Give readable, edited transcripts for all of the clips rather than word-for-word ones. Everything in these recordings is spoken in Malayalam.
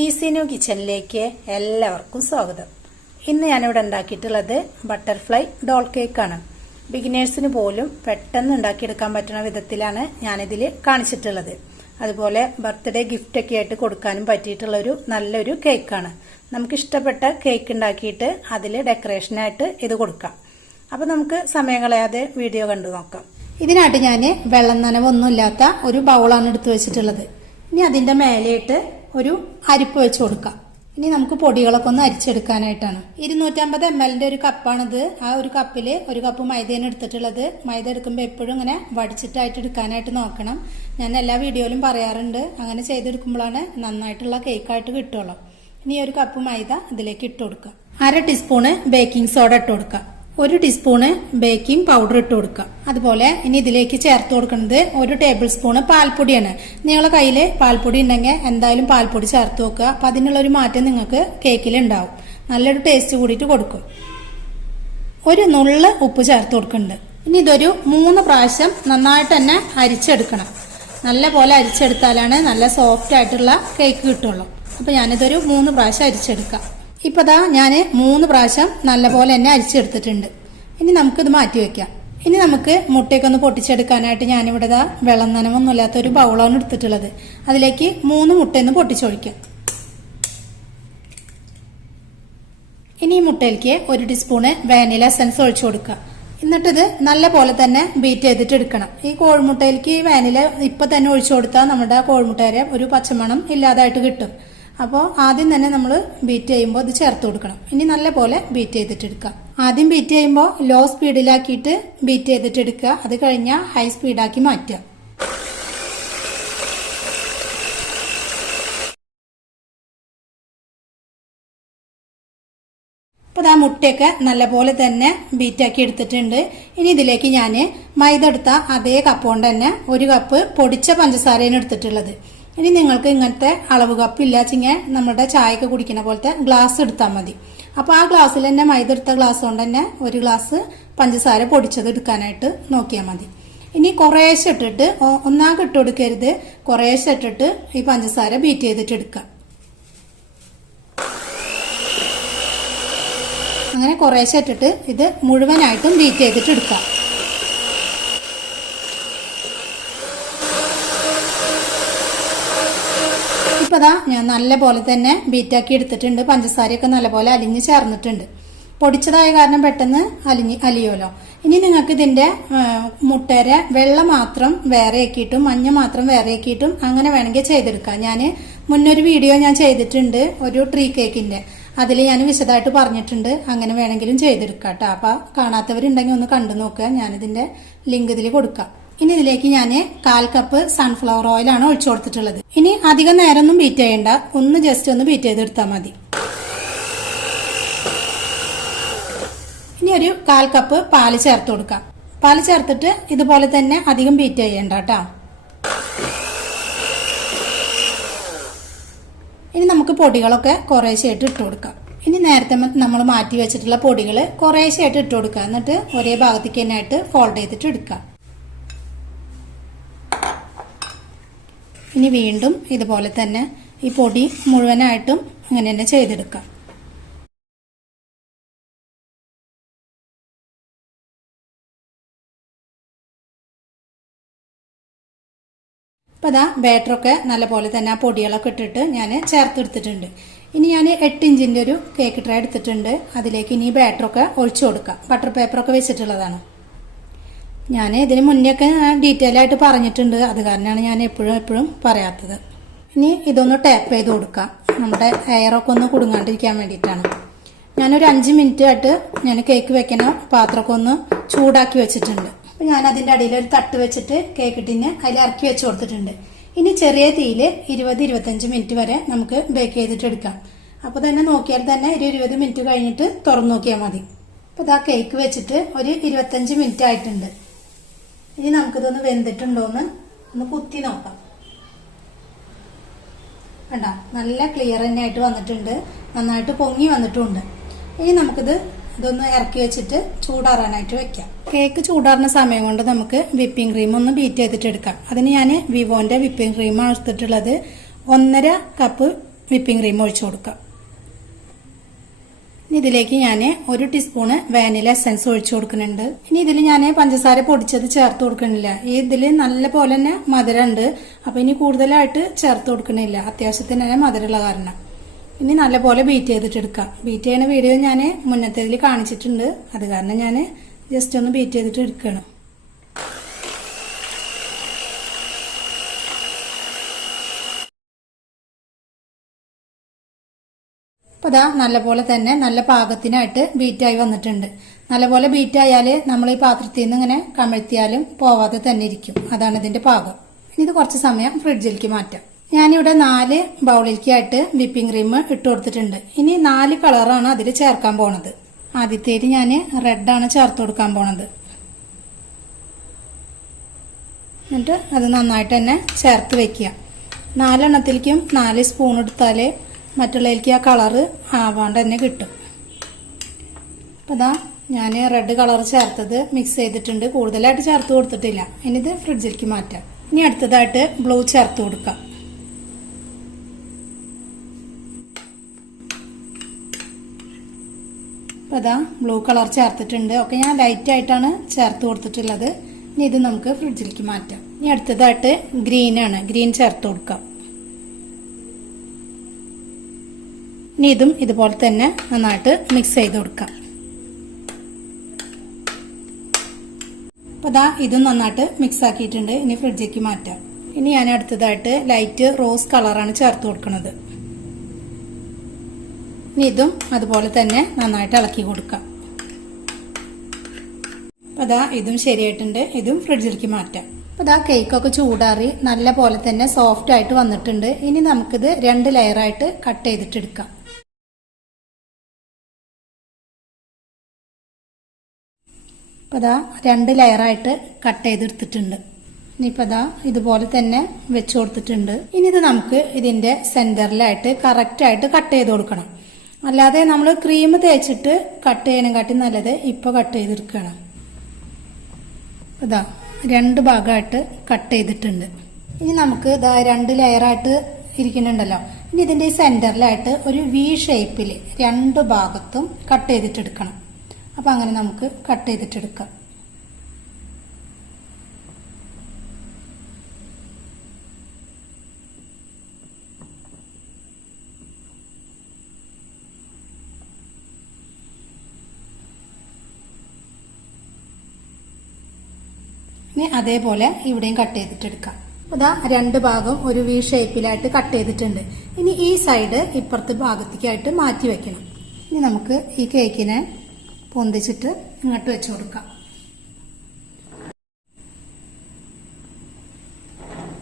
ഈസിനു കിച്ചണിലേക്ക് എല്ലാവർക്കും സ്വാഗതം. ഇന്ന് ഞാനിവിടെ ഉണ്ടാക്കിയിട്ടുള്ളത് ബട്ടർഫ്ലൈ ഡോൾ കേക്കാണ്. ബിഗിനേഴ്സിന് പോലും പെട്ടെന്ന് ഉണ്ടാക്കിയെടുക്കാൻ പറ്റുന്ന വിധത്തിലാണ് ഞാനിതിൽ കാണിച്ചിട്ടുള്ളത്. അതുപോലെ ബർത്ത്ഡേ ഗിഫ്റ്റ് ഒക്കെ ആയിട്ട് കൊടുക്കാനും പറ്റിയിട്ടുള്ള ഒരു നല്ലൊരു കേക്കാണ്. നമുക്ക് ഇഷ്ടപ്പെട്ട കേക്ക് ഉണ്ടാക്കിയിട്ട് അതിൽ ഡെക്കറേഷനായിട്ട് ഇത് കൊടുക്കാം. അപ്പോൾ നമുക്ക് സമയം കളയാതെ വീഡിയോ കണ്ടു നോക്കാം. ഇതിനായിട്ട് ഞാൻ വെള്ളം നനവൊന്നുമില്ലാത്ത ഒരു ബൗളാണ് എടുത്തു വെച്ചിട്ടുള്ളത്. ഇനി അതിന്റെ മേലെയിട്ട് ഒരു അരിപ്പ് വെച്ച് കൊടുക്കാം. ഇനി നമുക്ക് പൊടികളൊക്കെ ഒന്ന് അരിച്ചെടുക്കാനായിട്ടാണ്. 250 ml ഒരു കപ്പാണിത്. ആ ഒരു കപ്പില് ഒരു കപ്പ് മൈദയാണ് എടുത്തിട്ടുള്ളത്. മൈദ എടുക്കുമ്പോൾ എപ്പോഴും ഇങ്ങനെ വടിച്ചിട്ടായിട്ട് എടുക്കാനായിട്ട് നോക്കണം. ഞാൻ എല്ലാ വീഡിയോയിലും പറയാറുണ്ട്, അങ്ങനെ ചെയ്തെടുക്കുമ്പോഴാണ് നന്നായിട്ടുള്ള കേക്കായിട്ട് കിട്ടുള്ളൂ. ഇനി ഒരു കപ്പ് മൈദ ഇതിലേക്ക് ഇട്ട് കൊടുക്കുക. 1/2 ടീസ്പൂണ് ബേക്കിംഗ് സോഡ ഇട്ട് കൊടുക്കുക. 1 ടീസ്പൂണ് ബേക്കിംഗ് പൗഡർ ഇട്ട് കൊടുക്കുക. അതുപോലെ ഇനി ഇതിലേക്ക് ചേർത്ത് കൊടുക്കുന്നത് 1 ടേബിൾ സ്പൂണ് പാൽപ്പൊടിയാണ്. നിങ്ങളുടെ കയ്യിൽ പാൽപ്പൊടി ഉണ്ടെങ്കിൽ എന്തായാലും പാൽപ്പൊടി ചേർത്ത് വെക്കുക. അപ്പൊ അതിനുള്ളൊരു മാറ്റം നിങ്ങൾക്ക് കേക്കിൽ ഉണ്ടാവും. നല്ലൊരു ടേസ്റ്റ് കൂടിയിട്ട് കൊടുക്കും. ഒരു നുള്ള് ഉപ്പ് ചേർത്ത് കൊടുക്കുന്നുണ്ട്. ഇനി ഇതൊരു 3 പ്രാവശ്യം നന്നായിട്ട് തന്നെ അരിച്ചെടുക്കണം. നല്ല പോലെ അരിച്ചെടുത്താലാണ് നല്ല സോഫ്റ്റ് ആയിട്ടുള്ള കേക്ക് കിട്ടുള്ളൂ. അപ്പൊ ഞാനിതൊരു 3 പ്രാവശ്യം അരിച്ചെടുക്കാം. ഇപ്പൊ ദാ ഞാൻ 3 പ്രാവശ്യം നല്ലപോലെ തന്നെ അരിച്ചെടുത്തിട്ടുണ്ട്. ഇനി നമുക്കിത് മാറ്റി വെക്കാം. ഇനി നമുക്ക് മുട്ടയൊക്കെ ഒന്ന് പൊട്ടിച്ചെടുക്കാനായിട്ട് ഞാനിവിടെ ദാ വെള്ളം നനവൊന്നുമില്ലാത്ത ഒരു ബൗളാണ് എടുത്തിട്ടുള്ളത്. അതിലേക്ക് 3 മുട്ടയൊന്ന് പൊട്ടിച്ചൊഴിക്കാം. ഇനി ഈ മുട്ടയിലേക്ക് 1 ടീസ്പൂണ് വാനില എസൻസ് ഒഴിച്ചു കൊടുക്കുക. എന്നിട്ടിത് നല്ല പോലെ തന്നെ ബീറ്റ് ചെയ്തിട്ട് എടുക്കണം. ഈ കോഴിമുട്ടയിലേക്ക് വാനില ഇപ്പൊ തന്നെ ഒഴിച്ചു കൊടുത്താൽ നമ്മുടെ കോഴിമുട്ടയുടെ ഒരു പച്ചമണം ഇല്ലാതായിട്ട് കിട്ടും. അപ്പോൾ ആദ്യം തന്നെ നമ്മൾ ബീറ്റ് ചെയ്യുമ്പോൾ ഇത് ചേർത്ത് കൊടുക്കണം. ഇനി നല്ല പോലെ ബീറ്റ് ചെയ്തിട്ട് എടുക്കാം. ആദ്യം ബീറ്റ് ചെയ്യുമ്പോൾ ലോ സ്പീഡിലാക്കിയിട്ട് ബീറ്റ് ചെയ്തിട്ട് എടുക്കുക. അത് കഴിഞ്ഞാൽ ഹൈ സ്പീഡാക്കി മാറ്റുക. അപ്പോൾ ആ മുട്ടയൊക്കെ നല്ല പോലെ തന്നെ ബീറ്റാക്കി എടുത്തിട്ടുണ്ട്. ഇനി ഇതിലേക്ക് ഞാൻ മൈദ എടുത്ത അതേ കപ്പ് കൊണ്ട് തന്നെ 1 കപ്പ് പൊടിച്ച പഞ്ചസാരയാണ് എടുത്തിട്ടുള്ളത്. ഇനി നിങ്ങൾക്ക് ഇങ്ങനത്തെ അളവ് കപ്പ് ഇല്ലാച്ചിങ്ങ നമ്മുടെ ചായയൊക്കെ കുടിക്കുന്ന പോലത്തെ ഗ്ലാസ് എടുത്താൽ മതി. അപ്പോൾ ആ ഗ്ലാസ്സിൽ തന്നെ മൈദ എടുത്ത ഗ്ലാസ് കൊണ്ട് തന്നെ 1 ഗ്ലാസ് പഞ്ചസാര പൊടിച്ചത് എടുക്കാനായിട്ട് നോക്കിയാൽ മതി. ഇനി കുറേശ്ശെ ഇട്ടിട്ട് ഒന്നാകെ ഇട്ട് കൊടുക്കരുത്, കുറേശ്ശെ ഇട്ടിട്ട് ഈ പഞ്ചസാര ബീറ്റ് ചെയ്തിട്ട് എടുക്കുക. അങ്ങനെ കുറേശ്ശെ ഇട്ടിട്ട് ഇത് മുഴുവനായിട്ടും ബീറ്റ് ചെയ്തിട്ട് എടുക്കാം. ഇപ്പതാ ഞാൻ നല്ല പോലെ തന്നെ ബീറ്റാക്കി എടുത്തിട്ടുണ്ട്. പഞ്ചസാരയൊക്കെ നല്ലപോലെ അലിഞ്ഞ് ചേർന്നിട്ടുണ്ട്. പൊടിച്ചതായ കാരണം പെട്ടെന്ന് അലിയുമല്ലോ. ഇനി നിങ്ങൾക്ക് ഇതിന്റെ മുട്ടയുടെ വെള്ള മാത്രം വേറെ ആക്കിയിട്ടും മഞ്ഞ മാത്രം വേറെ ആക്കിയിട്ടും അങ്ങനെ വേണമെങ്കിൽ ചെയ്തെടുക്കാം. ഞാൻ മുന്നൊരു വീഡിയോ ഞാൻ ചെയ്തിട്ടുണ്ട് ഒരു ട്രീ കേക്കിന്റെ. അതിൽ ഞാൻ വിശദമായിട്ട് പറഞ്ഞിട്ടുണ്ട്. അങ്ങനെ വേണമെങ്കിലും ചെയ്തെടുക്കാം കേട്ടോ. അപ്പൊ കാണാത്തവരുണ്ടെങ്കിൽ ഒന്ന് കണ്ടു നോക്കുക. ഞാനിതിന്റെ ലിങ്ക് ഇതിൽ കൊടുക്കാം. ഇനി ഇതിലേക്ക് ഞാൻ 1/4 കപ്പ് സൺഫ്ലവർ ഓയിലാണ് ഒഴിച്ചു കൊടുത്തിട്ടുള്ളത്. ഇനി അധികം നേരമൊന്നും ബീറ്റ് ചെയ്യണ്ട, ഒന്ന് ജസ്റ്റ് ഒന്ന് ബീറ്റ് ചെയ്തെടുത്താൽ മതി. ഇനി ഒരു 1/4 കപ്പ് പാല് ചേർത്ത് കൊടുക്കാം. പാല് ചേർത്തിട്ട് ഇതുപോലെ തന്നെ അധികം ബീറ്റ് ചെയ്യണ്ട കേട്ടോ. ഇനി നമുക്ക് പൊടികളൊക്കെ കുറേശ്ശെയായിട്ട് ഇട്ട് കൊടുക്കാം. ഇനി നേരത്തെ നമ്മൾ മാറ്റി വെച്ചിട്ടുള്ള പൊടികൾ കുറേശ്ശെയായിട്ട് ഇട്ട് കൊടുക്കുക. എന്നിട്ട് ഒരേ ഭാഗത്തേക്ക് തന്നെ ആയിട്ട് ഫോൾഡ് ചെയ്തിട്ട് എടുക്കാം. ഇനി വീണ്ടും ഇതുപോലെ തന്നെ ഈ പൊടി മുഴുവനായിട്ടും അങ്ങനെ തന്നെ ചെയ്തെടുക്കാം. അപ്പോൾ അതാ ബാറ്ററൊക്കെ നല്ല പോലെ തന്നെ ആ പൊടികളൊക്കെ ഇട്ടിട്ട് ഞാൻ ചേർത്തെടുത്തിട്ടുണ്ട്. ഇനി ഞാൻ 8 ഇഞ്ചിന്റെ ഒരു കേക്ക് ട്രേ എടുത്തിട്ടുണ്ട്. അതിലേക്ക് ഇനി ബാറ്ററൊക്കെ ഒഴിച്ചു കൊടുക്കാം. ബട്ടർ പേപ്പറൊക്കെ വെച്ചിട്ടുള്ളതാണ്. ഞാൻ ഇതിന് മുന്നേയൊക്കെ ഡീറ്റെയിൽ ആയിട്ട് പറഞ്ഞിട്ടുണ്ട്. അത് കാരണമാണ് ഞാൻ എപ്പോഴും പറയാത്തത്. ഇനി ഇതൊന്ന് ടാപ്പ് ചെയ്ത് കൊടുക്കാം. നമ്മുടെ എയറൊക്കെ ഒന്ന് കുടുങ്ങാണ്ടിരിക്കാൻ വേണ്ടിയിട്ടാണ്. ഞാനൊരു 5 മിനിറ്റ് ആയിട്ട് ഞാൻ കേക്ക് വെക്കുന്ന പാത്രമൊക്കെ ഒന്ന് ചൂടാക്കി വെച്ചിട്ടുണ്ട്. അപ്പം ഞാൻ അതിൻ്റെ അടിയിൽ ഒരു തട്ട് വെച്ചിട്ട് കേക്ക് ടിന്ന് അതിൽ ഇറക്കി വെച്ച് കൊടുത്തിട്ടുണ്ട്. ഇനി ചെറിയ തീയിൽ 20-25 മിനിറ്റ് വരെ നമുക്ക് ബേക്ക് ചെയ്തിട്ട് എടുക്കാം. അപ്പോൾ തന്നെ നോക്കിയാൽ തന്നെ ഒരു 20 മിനിറ്റ് കഴിഞ്ഞിട്ട് തുറന്നു നോക്കിയാൽ മതി. അപ്പോൾ ഇതാ കേക്ക് വെച്ചിട്ട് ഒരു 25 മിനിറ്റ് ആയിട്ടുണ്ട്. ഇനി നമുക്കിതൊന്ന് വെന്തിട്ടുണ്ടോന്ന് ഒന്ന് കുത്തി നോക്കാം. കണ്ട നല്ല ക്ലിയർ തന്നെ ആയിട്ട് വന്നിട്ടുണ്ട്. നന്നായിട്ട് പൊങ്ങി വന്നിട്ടുണ്ട്. ഇനി ഇതൊന്ന് ഇറക്കി വെച്ചിട്ട് ചൂടാറാനായിട്ട് വെക്കാം. കേക്ക് ചൂടാറുന്ന സമയം കൊണ്ട് നമുക്ക് വിപ്പിംഗ് ക്രീം ഒന്ന് ബീറ്റ് ചെയ്തിട്ട് എടുക്കാം. അതിന് ഞാൻ വിവോന്റെ വിപ്പിംഗ് ക്രീമാണ് എടുത്തിട്ടുള്ളത്. 1.5 കപ്പ് വിപ്പിംഗ് ക്രീം ഒഴിച്ചു കൊടുക്കാം. ഇതിലേക്ക് ഞാൻ 1 ടീസ്പൂണ് വാനില എസൻസ് ഒഴിച്ചു കൊടുക്കുന്നുണ്ട്. ഇനി ഇതിൽ ഞാൻ പഞ്ചസാര പൊടിച്ചത് ചേർത്ത് കൊടുക്കണില്ല. ഇതിൽ നല്ല പോലെ തന്നെ മധുരം ഉണ്ട്. അപ്പൊ ഇനി കൂടുതലായിട്ട് ചേർത്ത് കൊടുക്കണില്ല, അത്യാവശ്യത്തിന് തന്നെ മധുരമുള്ള കാരണം. ഇനി നല്ലപോലെ ബീറ്റ് ചെയ്തിട്ട് എടുക്കാം. ബീറ്റ് ചെയ്യുന്ന വീഡിയോ ഞാൻ മുന്നത്തേതിൽ കാണിച്ചിട്ടുണ്ട്, അത് കാരണം ഞാൻ ജസ്റ്റ് ഒന്ന് ബീറ്റ് ചെയ്തിട്ട് എടുക്കണം. അപ്പൊ അതാ നല്ലപോലെ തന്നെ നല്ല പാകത്തിനായിട്ട് ബീറ്റായി വന്നിട്ടുണ്ട്. നല്ലപോലെ ബീറ്റായാൽ നമ്മൾ ഈ പാത്രത്തിൽ നിന്ന് ഇങ്ങനെ കമഴ്ത്തിയാലും പോവാതെ തന്നെ ഇരിക്കും. അതാണ് ഇതിന്റെ പാകം. ഇനി ഇത് കുറച്ച് സമയം ഫ്രിഡ്ജിലേക്ക് മാറ്റാം. ഞാനിവിടെ 4 ബൗളിലേക്കായിട്ട് വിപ്പിംഗ് ക്രീം ഇട്ട് കൊടുത്തിട്ടുണ്ട്. ഇനി 4 കളറാണ് അതിൽ ചേർക്കാൻ പോണത്. ആദ്യത്തേത് ഞാൻ റെഡാണ് ചേർത്ത് കൊടുക്കാൻ പോണത്. എന്നിട്ട് അത് നന്നായിട്ട് തന്നെ ചേർത്ത് വെക്കുക. 4 എണ്ണത്തിലേക്കും 4 സ്പൂൺ എടുത്താൽ മറ്റുള്ളതിലേക്ക് ആ കളറ് ആവാണ്ട് തന്നെ കിട്ടും. അപ്പം അതാ ഞാൻ റെഡ് കളർ ചേർത്തത് മിക്സ് ചെയ്തിട്ടുണ്ട്, കൂടുതലായിട്ട് ചേർത്ത് കൊടുത്തിട്ടില്ല. ഇനി ഇത് ഫ്രിഡ്ജിലേക്ക് മാറ്റാം. ഇനി അടുത്തതായിട്ട് ബ്ലൂ ചേർത്ത് കൊടുക്കാം. അപ്പം അതാ ബ്ലൂ കളർ ചേർത്തിട്ടുണ്ട്. ഒക്കെ ഞാൻ ലൈറ്റായിട്ടാണ് ചേർത്ത് കൊടുത്തിട്ടുള്ളത്. ഇനി ഇത് നമുക്ക് ഫ്രിഡ്ജിലേക്ക് മാറ്റാം. ഇനി അടുത്തതായിട്ട് ഗ്രീനാണ്, ഗ്രീൻ ചേർത്ത് കൊടുക്കാം. ഇനി ഇതും ഇതുപോലെ തന്നെ നന്നായിട്ട് മിക്സ് ചെയ്ത് കൊടുക്കാം. അപ്പോൾ അതാ ഇതും നന്നായിട്ട് മിക്സ് ആക്കിയിട്ടുണ്ട്. ഇനി ഫ്രിഡ്ജിലേക്ക് മാറ്റാം. ഇനി ഞാൻ അടുത്തതായിട്ട് ലൈറ്റ് റോസ് കളറാണ് ചേർത്ത് കൊടുക്കുന്നത്. ഇനി ഇതും അതുപോലെ തന്നെ നന്നായിട്ട് ഇളക്കി കൊടുക്കാം. അപ്പോൾ അതാ ഇതും ശരിയായിട്ടുണ്ട്. ഇതും ഫ്രിഡ്ജിലേക്ക് മാറ്റാം. അപ്പോൾ അതാ കേക്കൊക്കെ ചൂടാറി നല്ല പോലെ തന്നെ സോഫ്റ്റ് ആയിട്ട് വന്നിട്ടുണ്ട്. ഇനി നമുക്കിത് 2 ലെയറായിട്ട് കട്ട് ചെയ്തിട്ടെടുക്കാം. അപ്പോൾ അതാ 2 ലെയറായിട്ട് കട്ട് ചെയ്തെടുത്തിട്ടുണ്ട്. ഇനിയിപ്പോൾ അതാ ഇതുപോലെ തന്നെ വെച്ച് കൊടുത്തിട്ടുണ്ട്. ഇനി ഇത് നമുക്ക് ഇതിന്റെ സെന്ററിലായിട്ട് കറക്റ്റായിട്ട് കട്ട് ചെയ്ത് കൊടുക്കണം. അല്ലാതെ നമ്മൾ ക്രീം തേച്ചിട്ട് കട്ട് ചെയ്യണേക്കാട്ടി നല്ലത് ഇപ്പോൾ കട്ട് ചെയ്തെടുക്കണം. അതാ 2 ഭാഗമായിട്ട് കട്ട് ചെയ്തിട്ടുണ്ട്. ഇനി നമുക്ക് ഇതാ 2 ലെയറായിട്ട് ഇരിക്കുന്നുണ്ടല്ലോ. ഇനി ഇതിന്റെ ഈ സെന്ററിലായിട്ട് ഒരു വി ഷേപ്പിൽ 2 ഭാഗത്തും കട്ട് ചെയ്തിട്ടെടുക്കണം. അപ്പം അങ്ങനെ നമുക്ക് കട്ട് ചെയ്തിട്ടെടുക്കാം. ഇനി അതേപോലെ ഇവിടെയും കട്ട് ചെയ്തിട്ടെടുക്കാം. അതാ 2 ഭാഗം ഒരു വി ഷേപ്പിലായിട്ട് കട്ട് ചെയ്തിട്ടുണ്ട്. ഇനി ഈ സൈഡ് ഇപ്പുറത്തെ ഭാഗത്തേക്കായിട്ട് മാറ്റി വെക്കണം. ഇനി നമുക്ക് ഈ കേക്കിനെ പൊന്തിച്ചിട്ട് ഇങ്ങോട്ട് വെച്ച് കൊടുക്കാം.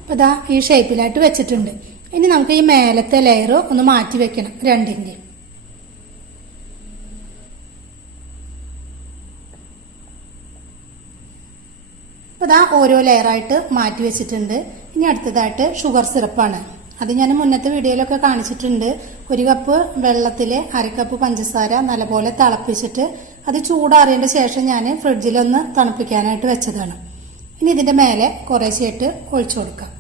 അപ്പോൾ ഇതാ ഈ ഷേപ്പിലായിട്ട് വെച്ചിട്ടുണ്ട്. ഇനി നമുക്ക് ഈ മേലത്തെ ലെയർ ഒന്ന് മാറ്റി വെക്കണം 2ന്റെ. അപ്പോൾ ഇതാ ഓരോ ലെയറായിട്ട് മാറ്റി വെച്ചിട്ടുണ്ട്. ഇനി അടുത്തതായിട്ട് ഷുഗർ സിറപ്പാണ്. അത് ഞാൻ മുന്നത്തെ വീഡിയോയിലൊക്കെ കാണിച്ചിട്ടുണ്ട്. 1 കപ്പ് വെള്ളത്തിൽ 1/2 കപ്പ് പഞ്ചസാര നല്ലപോലെ തിളപ്പിച്ചിട്ട് അത് ചൂടാറിയതിന്റെ ശേഷം ഞാൻ ഫ്രിഡ്ജിലൊന്ന് തണുപ്പിക്കാനായിട്ട് വെച്ചതാണ്. ഇനി ഇതിന്റെ മേലെ കുറേശ്ശെയായിട്ട് ഒഴിച്ചു കൊടുക്കാം.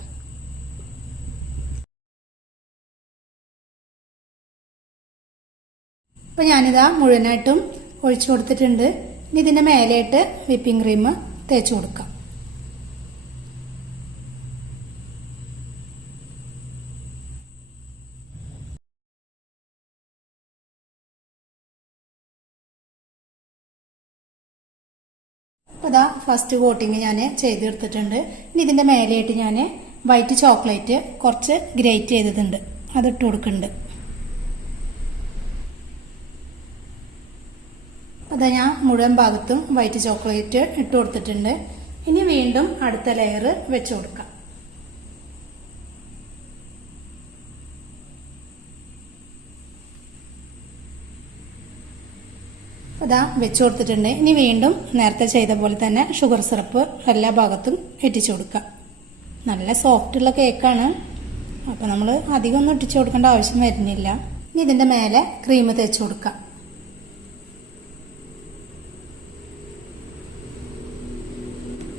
അപ്പൊ ഞാനിതാ മുഴുവനായിട്ടും ഒഴിച്ചു കൊടുത്തിട്ടുണ്ട്. ഇനി ഇതിന്റെ മേലെയായിട്ട് വിപ്പിംഗ് ക്രീം തേച്ചു കൊടുക്കാം. അപ്പോൾ ഇതാ ഫസ്റ്റ് കോട്ടിങ് ഞാൻ ചെയ്തെടുത്തിട്ടുണ്ട്. ഇനി ഇതിന്റെ മേലെയായിട്ട് ഞാൻ വൈറ്റ് ചോക്ലേറ്റ് കുറച്ച് ഗ്രേറ്റ് ചെയ്തിട്ടുണ്ട്, അതിട്ട് കൊടുക്കുന്നുണ്ട്. അതാ ഞാൻ മുഴുവൻ ഭാഗത്തും വൈറ്റ് ചോക്ലേറ്റ് ഇട്ട് കൊടുത്തിട്ടുണ്ട്. ഇനി വീണ്ടും അടുത്ത ലെയർ വെച്ച് കൊടുക്കാം. അതാ വെച്ച് കൊടുത്തിട്ടുണ്ട്. ഇനി വീണ്ടും നേരത്തെ ചെയ്ത പോലെ തന്നെ ഷുഗർ സിറപ്പ് എല്ലാ ഭാഗത്തും ഇട്ടിച്ചു കൊടുക്കാം. നല്ല സോഫ്റ്റുള്ള കേക്കാണ്, അപ്പം നമ്മൾ അധികം ഒന്നും ഇട്ടിച്ചു കൊടുക്കേണ്ട ആവശ്യം വരുന്നില്ല. ഇനി ഇതിന്റെ മേലെ ക്രീം തേച്ച് കൊടുക്കാം.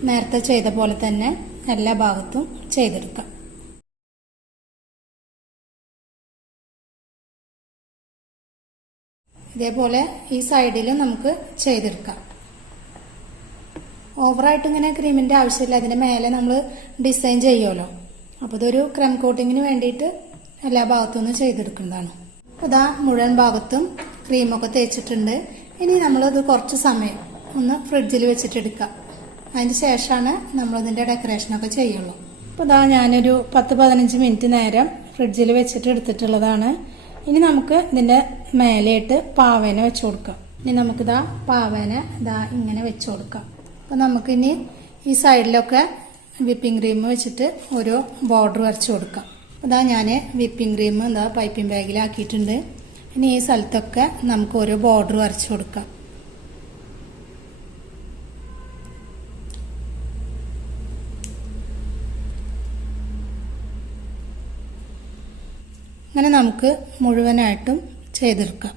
നേരത്തെ ചെയ്ത പോലെ തന്നെ എല്ലാ ഭാഗത്തും ചെയ്തെടുക്കാം. ഇതേപോലെ ഈ സൈഡിലും നമുക്ക് ചെയ്തെടുക്കാം. ഓവറായിട്ട് ഇങ്ങനെ ക്രീമിന്റെ ആവശ്യമില്ല, അതിന്റെ മേലെ നമ്മൾ ഡിസൈൻ ചെയ്യുമല്ലോ. അപ്പോൾ ഇതൊരു ക്രം കോട്ടിങ്ങിന് വേണ്ടിയിട്ട് എല്ലാ ഭാഗത്തുനിന്നും ചെയ്തെടുക്കുന്നതാണ്. ഇതാ മുഴുവൻ ഭാഗത്തും ക്രീമൊക്കെ തേച്ചിട്ടുണ്ട്. ഇനി നമ്മളത് കുറച്ച് സമയം ഒന്ന് ഫ്രിഡ്ജിൽ വെച്ചിട്ടെടുക്കാം. അതിന് ശേഷമാണ് നമ്മളിതിന്റെ ഡെക്കറേഷനൊക്കെ ചെയ്യുള്ളൂ. അപ്പോൾ ഇതാ ഞാനൊരു 10-15 മിനിറ്റ് നേരം ഫ്രിഡ്ജിൽ വെച്ചിട്ട് എടുത്തിട്ടുള്ളതാണ്. ഇനി നമുക്ക് ഇതിന്റെ മേലെയിട്ട് പാവേന വെച്ചു കൊടുക്കാം. ഇനി നമുക്കിതാ പാവേന ഇതാ ഇങ്ങനെ വെച്ചു കൊടുക്കാം. അപ്പോൾ നമുക്കിനി ഈ സൈഡിലൊക്കെ വിപ്പിംഗ് ക്രീം വെച്ചിട്ട് ഓരോ ബോർഡർ വരച്ചു കൊടുക്കാം. അതാ ഞാൻ വിപ്പിംഗ് ക്രീം എന്താ പൈപ്പിംഗ് ബാഗിലാക്കിയിട്ടുണ്ട്. ഇനി ഈ സ്ഥലത്തൊക്കെ നമുക്ക് ഓരോ ബോർഡർ വരച്ചു കൊടുക്കാം. അങ്ങനെ നമുക്ക് മുഴുവനായിട്ടും ചെയ്തെടുക്കാം.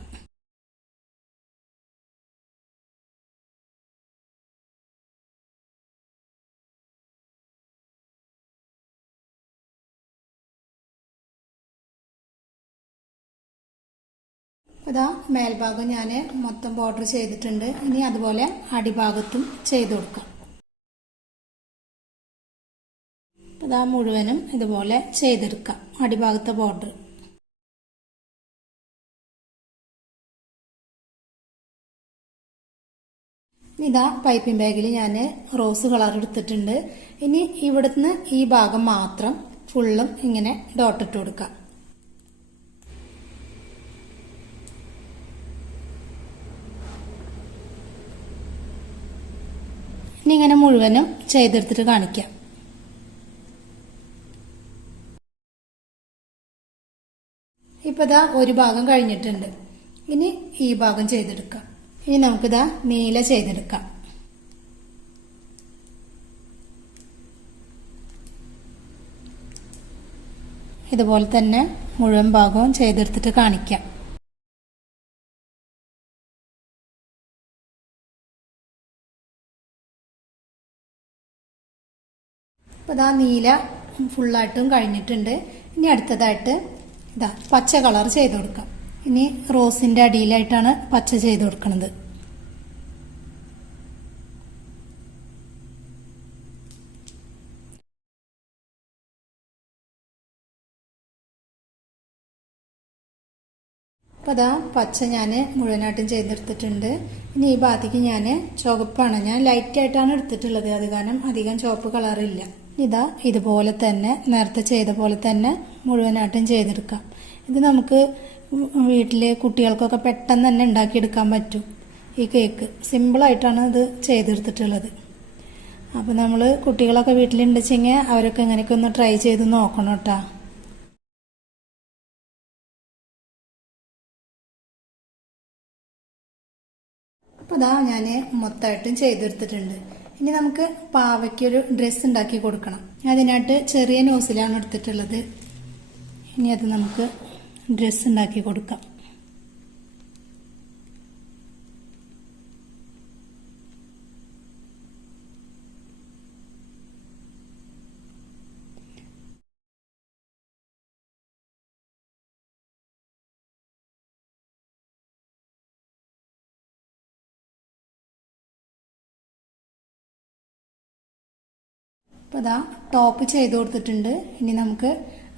ഇതാ മേൽഭാഗം ഞാൻ മൊത്തം ബോർഡർ ചെയ്തിട്ടുണ്ട്. ഇനി അതുപോലെ അടിഭാഗത്തും ചെയ്ത് കൊടുക്കാം. ഇതാ മുഴുവനും ഇതുപോലെ ചെയ്തെടുക്കാം അടിഭാഗത്തെ ബോർഡർ. ഇതാ പൈപ്പിംഗ് ബാഗിൽ ഞാൻ റോസ് കളർ എടുത്തിട്ടുണ്ട്. ഇനി ഇവിടുന്ന് ഈ ഭാഗം മാത്രം ഫുള്ളും ഇങ്ങനെ ഡോട്ടിട്ട് കൊടുക്കാം. ഇനി ഇങ്ങനെ മുഴുവനും ചെയ്തെടുത്തിട്ട് കാണിക്കാം. ഇപ്പൊ ഇതാ ഒരു ഭാഗം കഴിഞ്ഞിട്ടുണ്ട്. ഇനി ഈ ഭാഗം ചെയ്തെടുക്കാം. ഇനി നമുക്കിതാ നീല ചെയ്തെടുക്കാം. ഇതുപോലെ തന്നെ മുഴുവൻ ഭാഗവും ചെയ്തെടുത്തിട്ട് കാണിക്കാം. അപ്പോൾ ഇതാ നീല ഫുള്ളായിട്ടും കഴിഞ്ഞിട്ടുണ്ട്. ഇനി അടുത്തതായിട്ട് ഇതാ പച്ച കളർ ചെയ്ത് കൊടുക്കാം. ഇനി റോസിന്റെ അടിയിലായിട്ടാണ് പച്ച ചെയ്ത് കൊടുക്കുന്നത്. അപ്പോൾ അതാ പച്ച ഞാൻ മുഴുവനായിട്ടും ചെയ്തെടുത്തിട്ടുണ്ട്. ഇനി ഈ ഭാഗത്തേക്ക് ഞാൻ ചുവപ്പാണ്, ഞാൻ ലൈറ്റായിട്ടാണ് എടുത്തിട്ടുള്ളത്, അത് കാരണം അധികം ചുവപ്പ് കളറില്ല. ഇതാ ഇതുപോലെ തന്നെ നേരത്തെ ചെയ്ത പോലെ തന്നെ മുഴുവനായിട്ടും ചെയ്തെടുക്കാം. ഇത് നമുക്ക് വീട്ടിലെ കുട്ടികൾക്കൊക്കെ പെട്ടെന്ന് തന്നെ ഉണ്ടാക്കിയെടുക്കാൻ പറ്റും. ഈ കേക്ക് സിമ്പിളായിട്ടാണ് ഇത് ചെയ്തെടുത്തിട്ടുള്ളത്. അപ്പോൾ നമ്മൾ കുട്ടികളൊക്കെ വീട്ടിലുണ്ടെച്ചെങ്കിൽ അവരൊക്കെ ഇങ്ങനെയൊക്കെ ഒന്ന് ട്രൈ ചെയ്ത് നോക്കണം കേട്ടോ. അപ്പോൾ അതാ ഞാൻ മൊത്തമായിട്ടും ചെയ്തെടുത്തിട്ടുണ്ട്. ഇനി നമുക്ക് പാവയ്ക്കൊരു ഡ്രസ്സ് ഉണ്ടാക്കി കൊടുക്കണം. അതിനായിട്ട് ചെറിയ നോസിലാണ് എടുത്തിട്ടുള്ളത്. ഇനി അത് നമുക്ക് ഡ്രസ്സ് ഉണ്ടാക്കി കൊടുക്കാം. അപ്പോൾ അതാ ടോപ്പ് ചെയ്ത് കൊടുത്തിട്ടുണ്ട്. ഇനി നമുക്ക്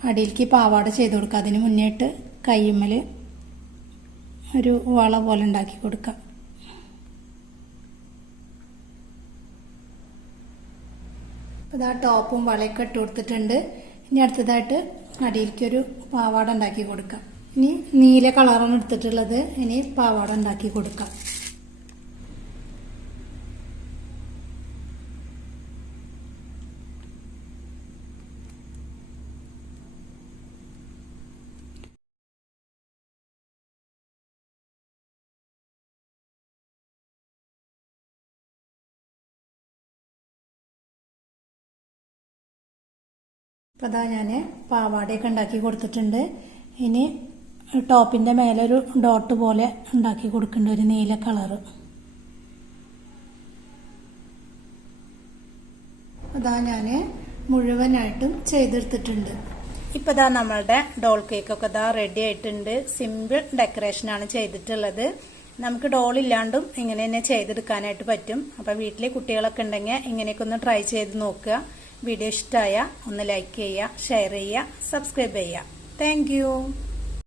അടിയിലേക്ക് പാവാട ചെയ്ത് കൊടുക്കാം. അതിന് മുന്നേട്ട് കയ്യുമ്മൽ ഒരു വള പോലെ ഉണ്ടാക്കി കൊടുക്കാം. അപ്പോൾ ഇതാ ടോപ്പും വളയൊക്കെ ഇട്ട് കൊടുത്തിട്ടുണ്ട്. ഇനി അടുത്തതായിട്ട് അടിയിലേക്കൊരു പാവാട ഉണ്ടാക്കി കൊടുക്കാം. ഇനി നീല കളറാണ് എടുത്തിട്ടുള്ളത്. ഇനി പാവാട ഉണ്ടാക്കി കൊടുക്കാം. അപ്പോൾ അതാ ഞാൻ പാവാടയൊക്കെ ഉണ്ടാക്കി കൊടുത്തിട്ടുണ്ട്. ഇനി ടോപ്പിൻ്റെ മേലെ ഒരു ഡോട്ട് പോലെ ഉണ്ടാക്കി കൊടുക്കേണ്ട ഒരു നീല കളറ്. അതാ ഞാൻ മുഴുവനായിട്ടും ചെയ്തെടുത്തിട്ടുണ്ട്. ഇപ്പൊ ദാ നമ്മളുടെ ഡോൾ കേക്ക് ഒക്കെ ദാ റെഡി ആയിട്ടുണ്ട്. സിമ്പിൾ ഡെക്കറേഷൻ ആണ് ചെയ്തിട്ടുള്ളത്. നമുക്ക് ഡോൾ ഇല്ലാണ്ടും ഇങ്ങനെ തന്നെ ചെയ്തെടുക്കാനായിട്ട് പറ്റും. അപ്പൊ വീട്ടിലെ കുട്ടികളൊക്കെ ഉണ്ടെങ്കിൽ ഇങ്ങനെയൊക്കെ ഒന്ന് ട്രൈ ചെയ്ത് നോക്കുക. വീഡിയോ ഇഷ്ടമായ ഒന്ന് ലൈക്ക് ചെയ്യുക, ഷെയർ ചെയ്യുക, സബ്സ്ക്രൈബ് ചെയ്യുക. താങ്ക്